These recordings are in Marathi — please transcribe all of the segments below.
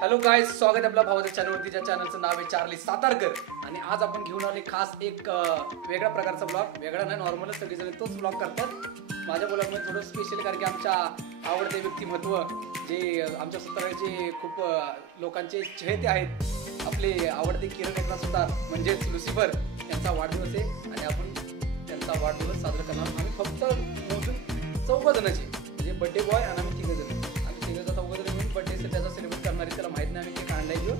हॅलो गाईज, स्वागत आहे आपल्या भावाच्या चॅनलवरती, ज्या चॅनलचं नाव आहे चार्ली सातारकर. आणि आज आपण घेऊन आले खास एक वेगळ्या प्रकारचा ब्लॉग. वेगळा नाही, नॉर्मलच सगळेजण तोच ब्लॉग करतात. माझ्या ब्लॉगमध्ये थोडं स्पेशल, कारण की आमच्या आवडते व्यक्तिमत्व जे आमच्या सत्ताराचे खूप लोकांचे चहेते आहेत, आपले आवडते किरण एकनाथ सुतार म्हणजेच लुसिफर यांचा वाढदिवस आहे. आणि आपण त्यांचा वाढदिवस साजरा करणार. आम्ही फक्त मोजून 14 जणांची, म्हणजे बड्डे बॉय आणि आम्ही 3 जण. आम्ही 3 जण 14 जण मिळून बड्डे त्याचा सेलिब्रेट करणार आहे. त्याला माहीत नाही आम्ही केक आणलाय घेऊन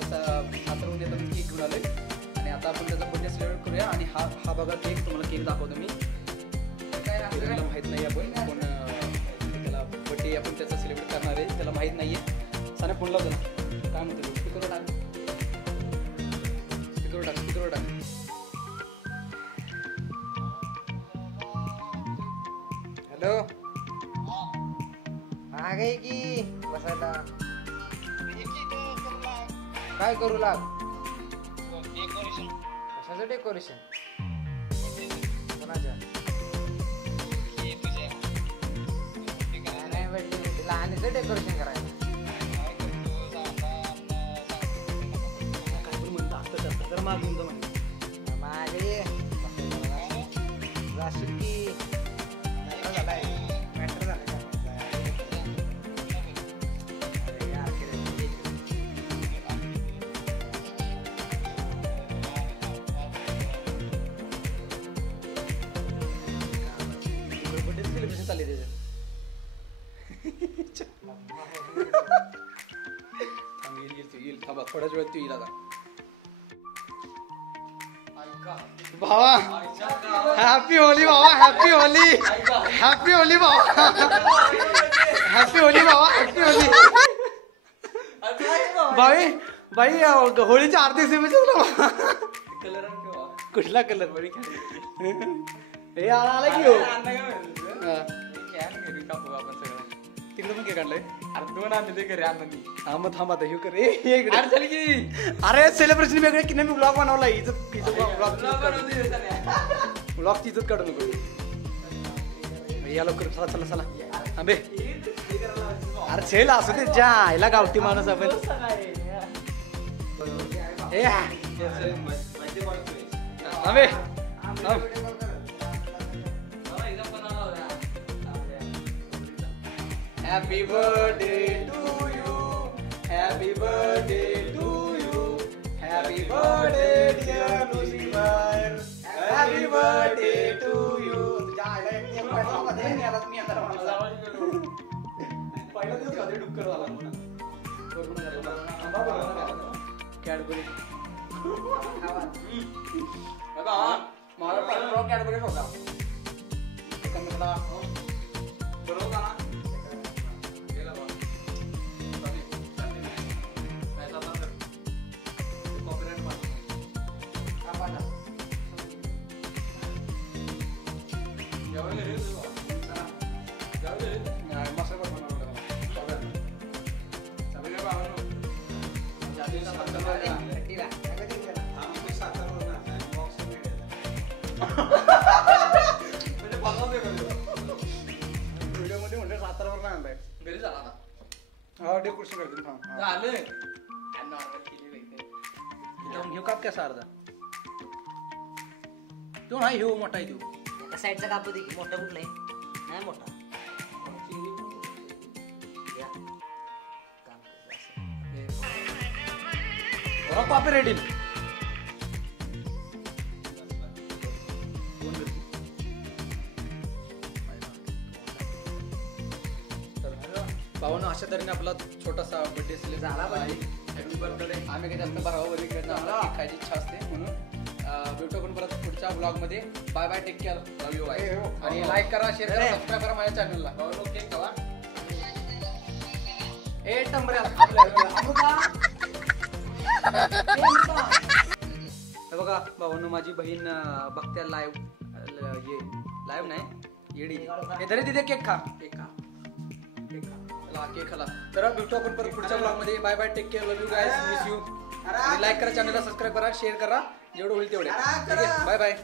सातारहून येताना केक घेऊन आलोय. आणि आता आपण त्याचा बड्डे सेलिब्रेट करूया. आणि हा बघा केक, तुम्हाला केक दाखवतो मी. किरणला माहीत नाही आपण कोण त्याला बड्डे आपण त्याचा सेलिब्रेट करणार आहे, त्याला माहीत नाहीये. साने फोन लावतो ना, काय म्हणतो स्पीकरवर टाक, स्पीकरवर टाक, स्पीकरवर टाक. हॅलो, आहे की बसायला. काय करू लाग? कशाचं डेकोरेशन? कोणाच्या? नाही बड्डे लहानीचं डेकोरेशन करायला. तर मागून तो म्हणे मागे जाशील की मॅटर झालाय, मॅटर झालाय का? बड्डे सेलिब्रेशन चालले त्याचं. येईल थांबा, थोड्याच वेळात तू येईल आता. भावा हॅपी होली, भावा हॅपी होली, हॅपी होली भावा, हॅपी होली भावा, हॅपी होली. बाई होळीच्या आरती सेवेच कुठला कलर बरी हे आला की हो आपण सगळं तिकडे पण केक आणलंय. दोन आणले घरी आणलं. हा मग थांबा आता हे कर की. अरे सेलिब्रेशन वेगळे की नाही, मी ब्लॉग बनवला. ब्लॉग इज्जत काढू नको. या लवकर, चला चला चला थांबे. अरे छेल असू दे, ज्या आईला गावठी माणूस आपण. थांबे. Happy birthday to you, happy birthday to you, happy birthday dear Lucifer, happy birthday to you. Cadbury मला कॅडबरी होता बरोबर ना. व्हिडिओ मध्ये म्हणलं सातारावर नाही आणलाय, घरी झाला ना. हा डेकोरेशन करते घेऊ काप कसा अर्धा तो नाही हे मोठा आहे तो साईडचा कापू दे की. मोठा कुठला आहे? नाही मोठा. Copy ready. भावानं अशा तऱ्हेने आपला छोटासा बर्थडे सेलिब्रेट झाला पाहिजे. Happy birthday. आम्ही काही जास्त बराबर वगैरे खायची इच्छा असते, म्हणून भेटू पण परत पुढच्या ब्लॉग मध्ये. Bye bye, take care, love you bye. आणि लाईक करा, शेअर करा, सबस्क्राईब करा माझ्या चॅनलला. केक खावा. ए टंबऱ्या बघा भावानं, माझी बहीण बघत्या लाईव्ह नाही येडी. हे तरी तिथे केक खा, केक खा, केक खाला. तर भेटू आपण परत पुढच्या ब्लॉग मध्ये. Bye bye, take care, love you guys, miss you. Like करा, चॅनलला सबस्क्राईब करा, शेअर करा, जेवढं होईल तेवढे. Bye bye.